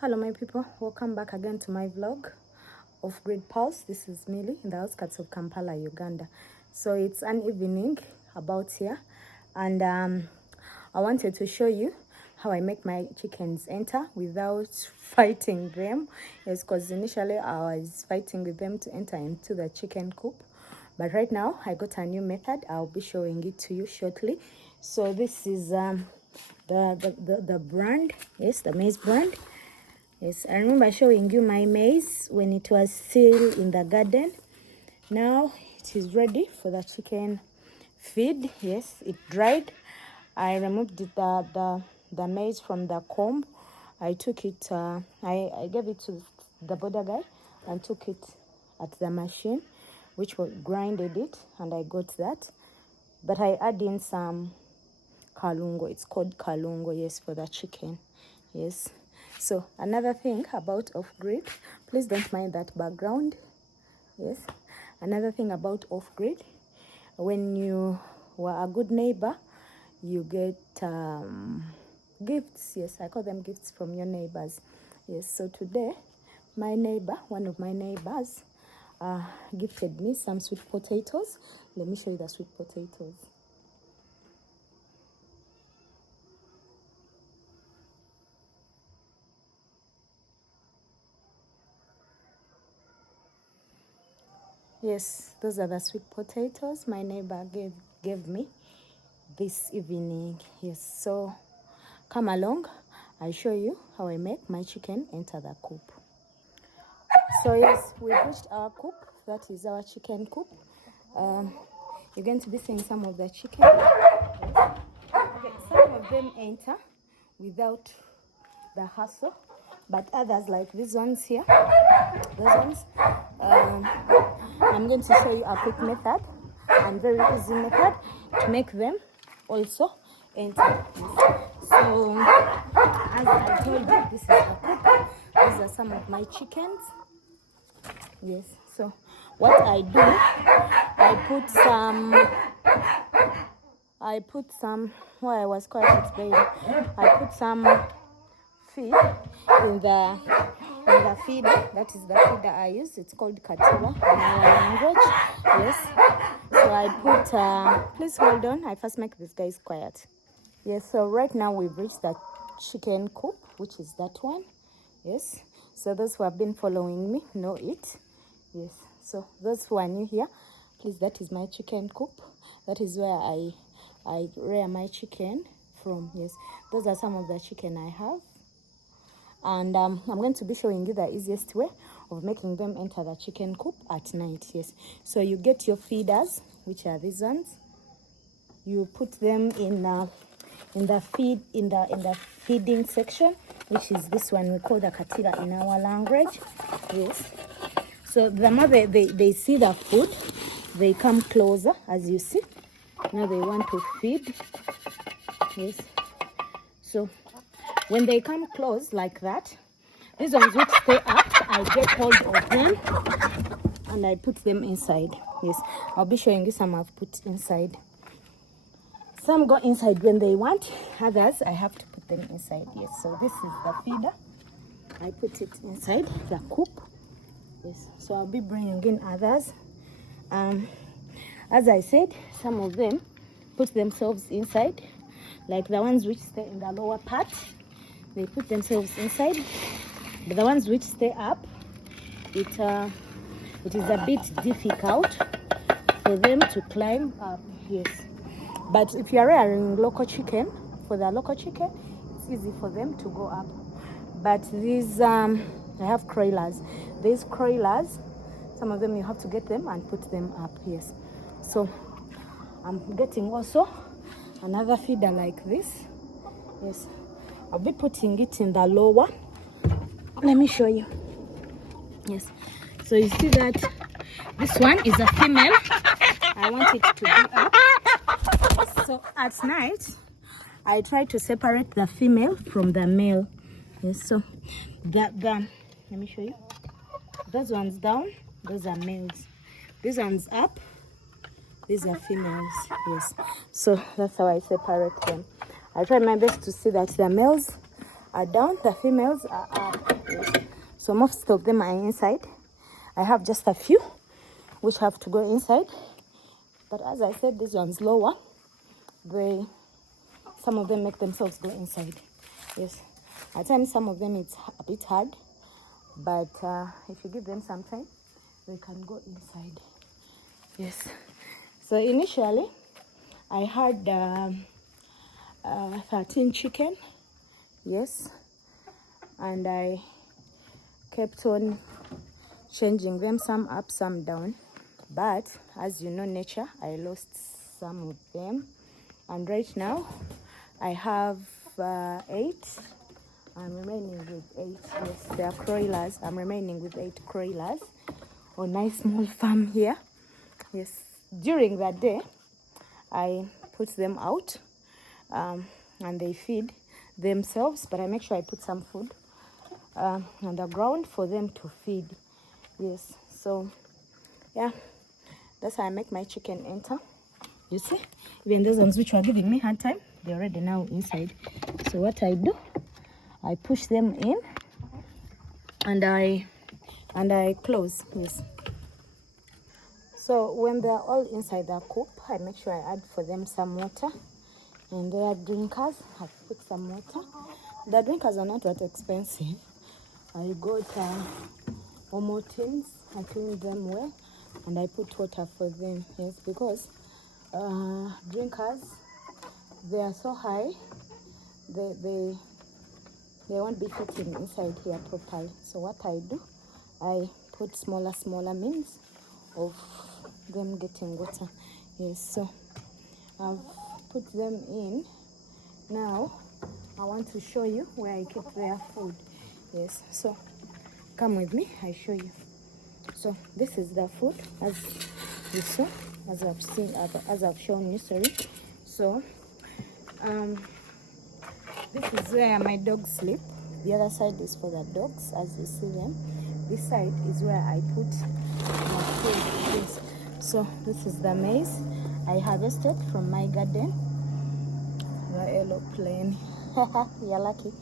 Hello my people, welcome back again to my vlog of Grid Pulse. This is Millie in the outskirts of Kampala, Uganda. So it's an evening about here, and I wanted to show you how I make my chickens enter without fighting them. Yes, because initially I was fighting with them to enter into the chicken coop, but right now I got a new method. I'll be showing it to you shortly. So this is the brand, yes, the maize brand. Yes, I remember showing you my maize when it was still in the garden. Now it is ready for the chicken feed. Yes, it dried. I removed the maize from the comb. I took it, I gave it to the border guy and took it at the machine, which grinded it, and I got that. But I add in some kalungo. It's called kalungo, yes, for the chicken. Yes. So another thing about off-grid, please don't mind that background. Yes, another thing about off-grid, when you were a good neighbor, you get gifts. Yes, I call them gifts from your neighbors. Yes, so today my neighbor, one of my neighbors, gifted me some sweet potatoes. Let me show you the sweet potatoes. Yes, those are the sweet potatoes my neighbor gave me this evening. Yes, so come along, I'll show you how I make my chicken enter the coop. So yes, we've reached our coop. That is our chicken coop. You're going to be seeing some of the chicken. Yes. Okay, some of them enter without the hassle, but others, like these ones here, those ones, I'm going to show you a quick method and very easy method to make them also enter. So as I told you, this is the coop. These are some of my chickens. Yes, so what I do, I put some while I was quite explaining, I put some feed in the feeder. That is the feeder I use. It's called Katila in our language. Yes, so I put please hold on, I first make these guys quiet. Yes, so right now we've reached the chicken coop, which is that one. Yes, so those who have been following me know it. Yes, so those who are new here, please, that is my chicken coop. That is where I rear my chicken from. Yes, those are some of the chicken I have, and I'm going to be showing you the easiest way of making them enter the chicken coop at night. Yes, so you get your feeders, which are these ones. You put them in the feeding section, which is this one we call the katira in our language. Yes, so the more they see the food, they come closer, as you see. Now they want to feed. Yes, so when they come close like that, these ones which stay up, I get hold of them and I put them inside. Yes, I'll be showing you some I've put inside. Some go inside when they want, others I have to put them inside. Yes, so this is the feeder. I put it inside the coop. Yes, so I'll be bringing in others. As I said, some of them put themselves inside, like the ones which stay in the lower part, they put themselves inside. But the ones which stay up, it is a bit difficult for them to climb up. Yes, but if you are rearing local chicken, for the local chicken, it's easy for them to go up. But these I have croilers. These croilers, some of them you have to get them and put them up. Yes, so I'm getting also another feeder like this. Yes, I'll be putting it in the lower. Let me show you. Yes, so you see that this one is a female. I want it to be up. So at night I try to separate the female from the male. Yes, so let me show you. Those ones down, those are males. These ones up, these are females. Yes, so that's how I separate them. I try my best to see that the males are down, the females are up. Yes. So most of them are inside. I have just a few which have to go inside. But as I said, this one's lower. Some of them make themselves go inside. Yes. At times, some of them it's a bit hard. But if you give them some time, they can go inside. Yes. So initially, I had 13 chicken. Yes. And I kept on changing them, some up, some down. But as you know, nature, I lost some of them. And right now, I have 8. I'm remaining with 8. Yes, they are croilers. I'm remaining with 8 croilers on a nice small farm here. Yes, during that day, I put them out and they feed themselves, but I make sure I put some food on the ground for them to feed. Yes, so yeah, that's how I make my chicken enter. You see, even those ones which were giving me hard time, they're already now inside. So what I do, I push them in and I close. Yes. So when they're all inside the coop, I make sure I add for them some water. And their drinkers, I put some water. The drinkers are not that expensive. I got Omo tins, I clean them well, and I put water for them. Yes, because drinkers, they are so high, they won't be fitting inside here properly. So what I do, I put smaller means of them getting water. Yes, so I've put them in. Now I want to show you where I keep their food. Yes, so come with me, I show you. So this is the food, as you saw, as I've shown you, sorry. So this is where my dogs sleep. The other side is for the dogs, as you see them. This side is where I put my food. Yes. So this is the maize I harvested from my garden. The yellow plane. You're lucky.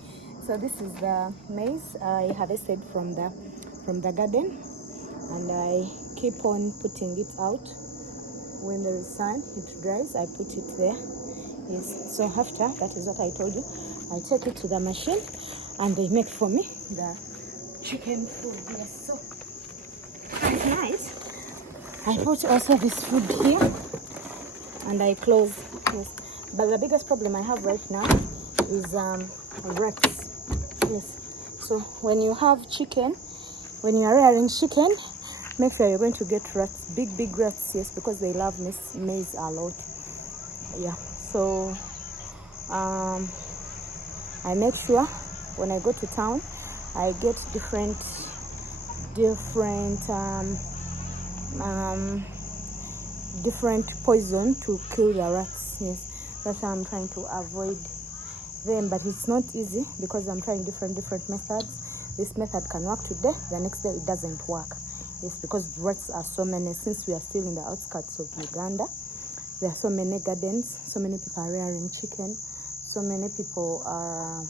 So this is the maize I harvested from the garden, and I keep on putting it out. When there is sun, it dries, I put it there. Yes. So after, that is what I told you, I take it to the machine and they make for me the chicken food. Yes. So tonight I put also this food here and I close. Yes. But the biggest problem I have right now is rats. Yes. So when you have chicken, when you are rearing chicken, make sure you're going to get rats, big rats. Yes, because they love maize a lot. Yeah. So I make sure when I go to town, I get different poison to kill the rats. Yes, that's how I'm trying to avoid them, but it's not easy because I'm trying different methods. This method can work today, the next day it doesn't work. Yes, because rats are so many. Since we are still in the outskirts of Uganda, there are so many gardens, so many people are rearing chicken, so many people are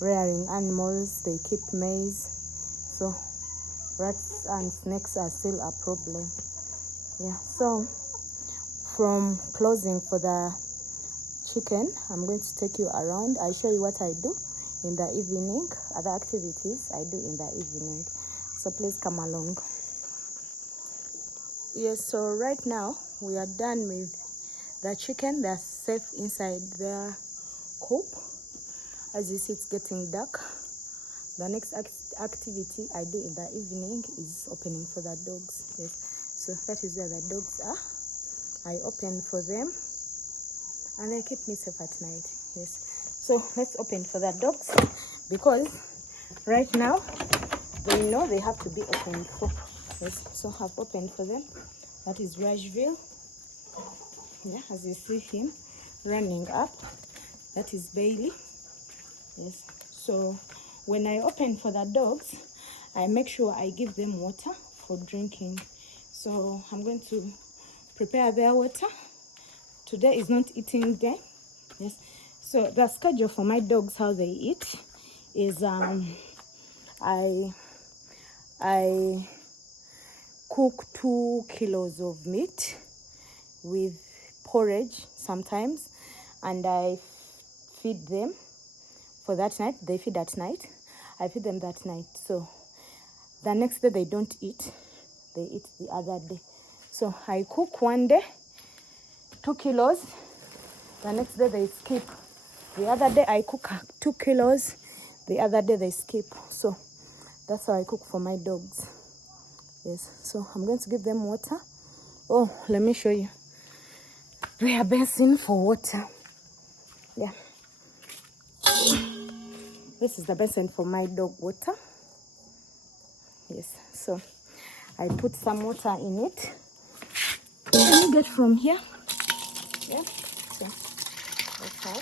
rearing animals, they keep maize. So rats and snakes are still a problem. Yeah, so from closing for the chicken, I'm going to take you around. I show you what I do in the evening, other activities I do in the evening. So please come along. Yes, so right now we are done with the chicken. They're safe inside their coop. As you see, it's getting dark. The next activity I do in the evening is opening for the dogs. Yes, so that is where the dogs are. I open for them and they keep me safe at night. Yes, so let's open for the dogs, because right now they know they have to be opened for. Yes, so I've opened for them. That is Rajville. Yeah, as you see him running up, that is Bailey. Yes, so when I open for the dogs, I make sure I give them water for drinking. So I'm going to prepare their water. Today is not eating day. Yes, so the schedule for my dogs, how they eat, is I cook 2 kilos of meat with porridge sometimes, and I feed them for that night. They feed at night. I feed them that night. So the next day they don't eat. They eat the other day. So I cook one day, 2 kilos. The next day they skip. The other day I cook 2 kilos. The other day they skip. So that's how I cook for my dogs. Yes. So I'm going to give them water. Oh, let me show you. We are basin for water. Yeah. This is the basin for my dog water. Yes. So I put some water in it. Let me get from here. Yeah. So that's how.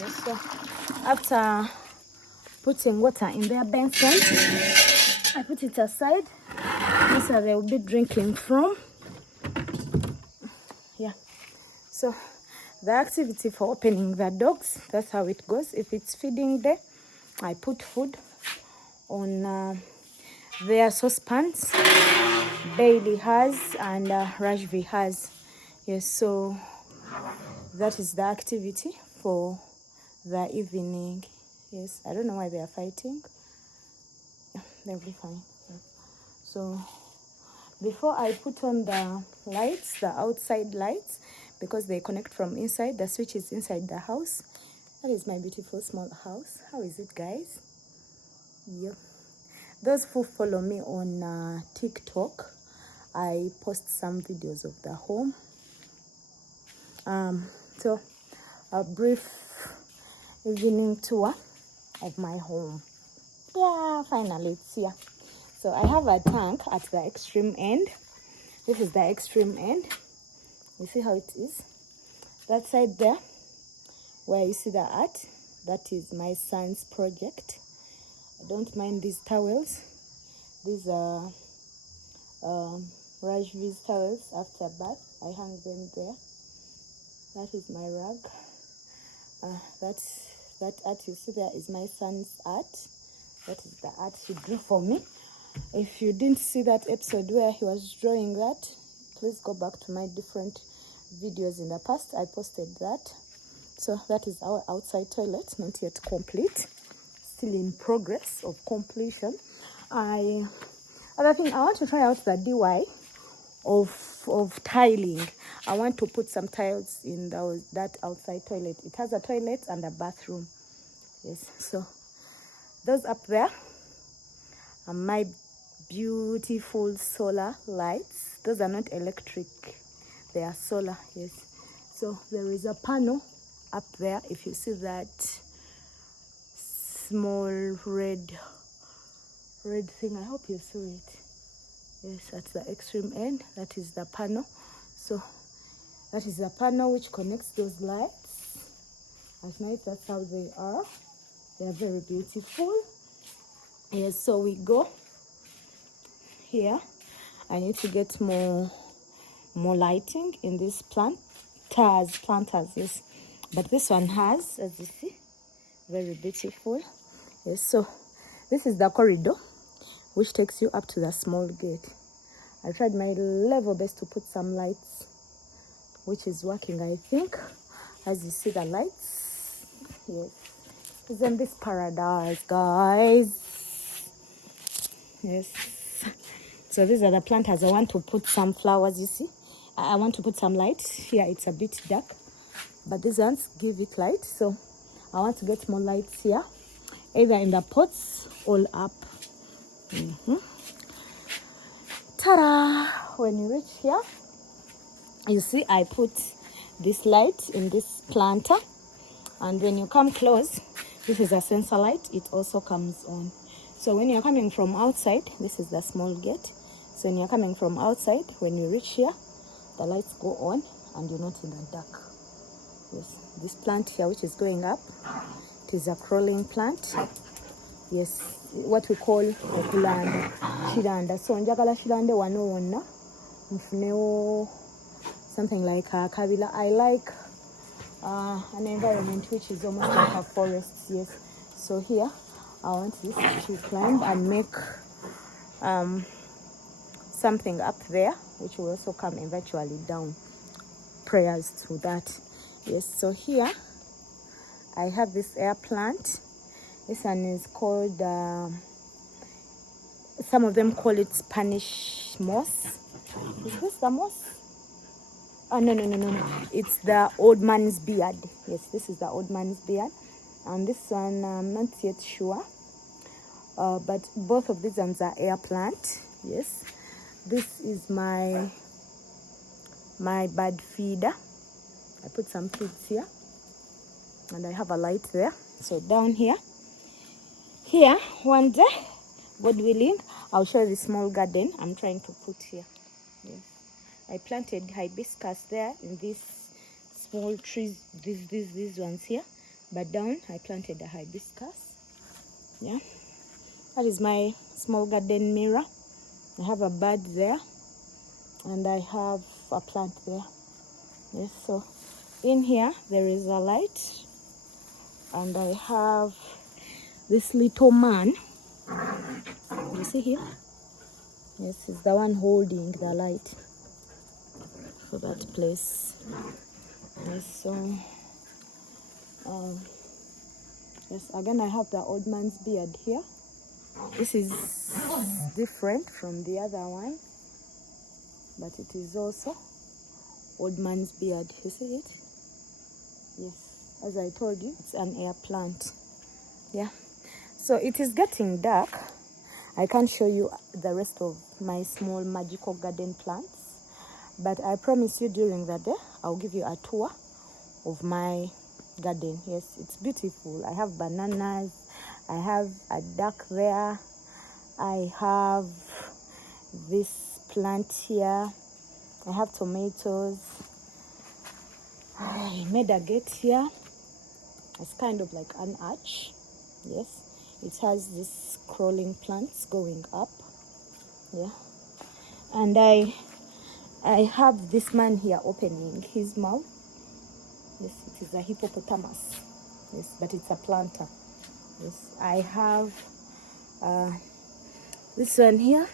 Yes. So after putting water in their basin, I put it aside. This is where they will be drinking from. Yeah. So the activity for opening the dogs, that's how it goes. If it's feeding day, I put food on their saucepans. Bailey has and Rajvi has. Yes, so that is the activity for the evening. Yes, I don't know why they are fighting. Yeah, they'll be fine. Yeah. So before I put on the lights, the outside lights, because they connect from inside, the switch is inside the house. That is my beautiful small house. How is it, guys? Yeah. Those who follow me on TikTok, I post some videos of the home. So a brief evening tour of my home. Yeah, finally it's here. So I have a tank at the extreme end. This is the extreme end. You see how it is? That side there, where you see the art, that is my son's project. I don't mind these towels. These are Rajvi's towels after bath. I hang them there. That is my rug. That art you see there is my son's art. That is the art he drew for me. If you didn't see that episode where he was drawing that, please go back to my different videos in the past. I posted that. So that is our outside toilet, not yet complete, still in progress of completion. Other thing, I want to try out the DIY of tiling. I want to put some tiles in that outside toilet. It has a toilet and a bathroom. Yes, so those up there are my beautiful solar lights. Those are not electric, they are solar. Yes, so there is a panel up there. If you see that small red thing, I hope you saw it. Yes, at the extreme end, that is the panel. So that is the panel which connects those lights. At night, that's how they are. They are very beautiful. Yes, so we go here. I need to get more lighting in this planters, yes. But this one has, as you see, very beautiful. Yes, so this is the corridor which takes you up to the small gate. I tried my level best to put some lights, which is working, I think. As you see the lights, yes. Isn't this paradise, guys? Yes. So these are the planters. I want to put some flowers, you see. I want to put some light. Here it's a bit dark, but these ones give it light. So I want to get more lights here, either in the pots or up. Ta-da! When you reach here, you see I put this light in this planter, and when you come close, this is a sensor light. It also comes on. So when you're coming from outside, this is the small gate. So when you're coming from outside, when you reach here, the lights go on and you're not in the dark. Yes, this plant here which is going up, it is a crawling plant. Yes, what we call okulanda shiranda. So njagala shirande wano wonna nfunewo something like a kabila. I like an environment which is almost like a forest. Yes, so here I want this to climb and make something up there which will also come eventually down. Prayers to that. Yes, so here I have this air plant. This one is called some of them call it Spanish moss. Is this the moss? Oh, no. It's the old man's beard. Yes, this is the old man's beard. And this one, I'm not yet sure. But both of these ones are air plant. Yes. This is my bird feeder. I put some feeds here. And I have a light there. So down here, one day, God willing, I'll show you the small garden I'm trying to put here. Yes. I planted hibiscus there in these small trees, these ones here. But down, I planted a hibiscus. Yeah. That is my small garden mirror. I have a bird there. And I have a plant there. Yes, so in here, there is a light. And I have this little man. You see here? Yes, he's the one holding the light for that place. Yes, so yes, again I have the old man's beard here. This is different from the other one, but it is also old man's beard. You see it? Yes, as I told you, it's an air plant. Yeah, so it is getting dark. I can't show you the rest of my small magical garden plants, but I promise you during the day I'll give you a tour of my garden. Yes, it's beautiful. I have bananas, I have a duck there, I have this plant here, I have tomatoes, I made a gate here. It's kind of like an arch. Yes, it has this crawling plants going up. Yeah, and I have this man here opening his mouth. Yes, it is a hippopotamus. Yes, but it's a planter. Yes, I have this one here,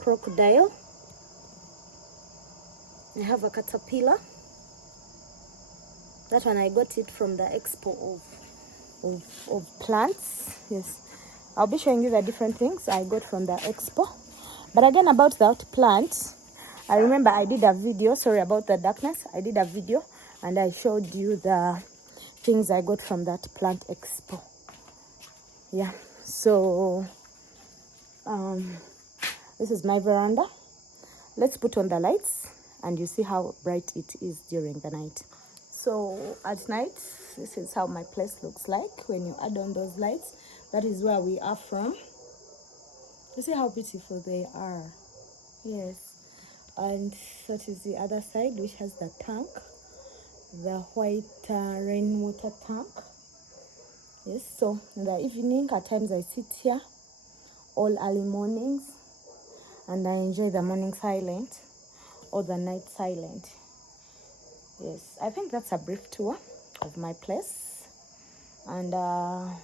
crocodile. I have a caterpillar. That one I got it from the expo of plants. Yes, I'll be showing you the different things I got from the expo. But again, about that plant, I remember I did a video. Sorry about the darkness. I did a video and I showed you the things I got from that plant expo. Yeah, so this is my veranda. Let's put on the lights and you see how bright it is during the night. So at night, this is how my place looks like when you add on those lights. That is where we are from. You see how beautiful they are. Yes, and that is the other side, which has the tank, the white rainwater tank. Yes, so in the evening at times I sit here all early mornings and I enjoy the morning silent or the night silent. Yes, I think that's a brief tour of my place, and I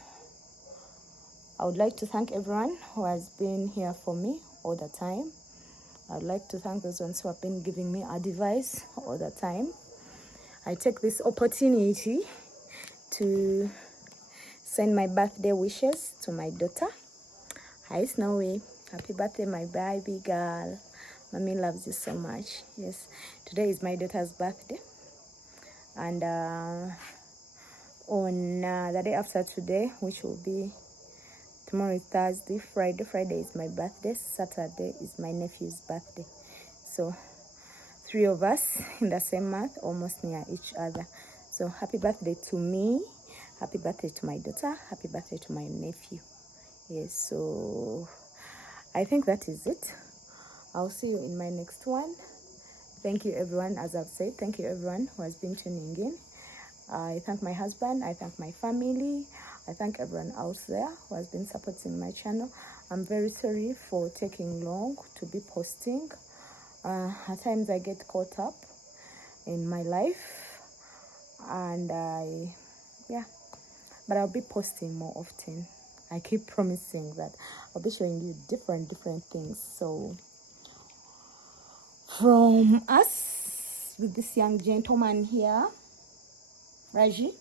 would like to thank everyone who has been here for me all the time. I would like to thank those ones who have been giving me advice all the time. I take this opportunity to send my birthday wishes to my daughter. Hi Snowy, happy birthday my baby girl. Mommy loves you so much. Yes, today is my daughter's birthday, and on the day after today, which will be tomorrow, is Thursday. Friday is my birthday. Saturday is my nephew's birthday. So 3 of us in the same month, almost near each other. So happy birthday to me, happy birthday to my daughter, happy birthday to my nephew. Yes, so I think that is it. I'll see you in my next one. Thank you everyone, as I've said, thank you everyone who has been tuning in. I thank my husband, I thank my family, I thank everyone out there who has been supporting my channel. I'm very sorry for taking long to be posting. At times I get caught up in my life, and but I'll be posting more often. I keep promising that I'll be showing you different things. So from us with this young gentleman here, Rajvi,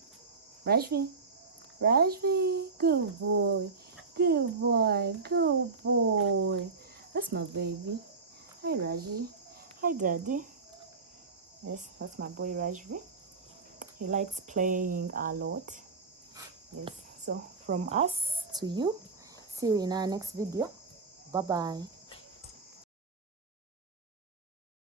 good boy, good boy. That's my baby. Hi Raji. Hi Daddy. Yes, that's my boy Rajvi. He likes playing a lot. Yes, so from us to you, see you in our next video. Bye bye.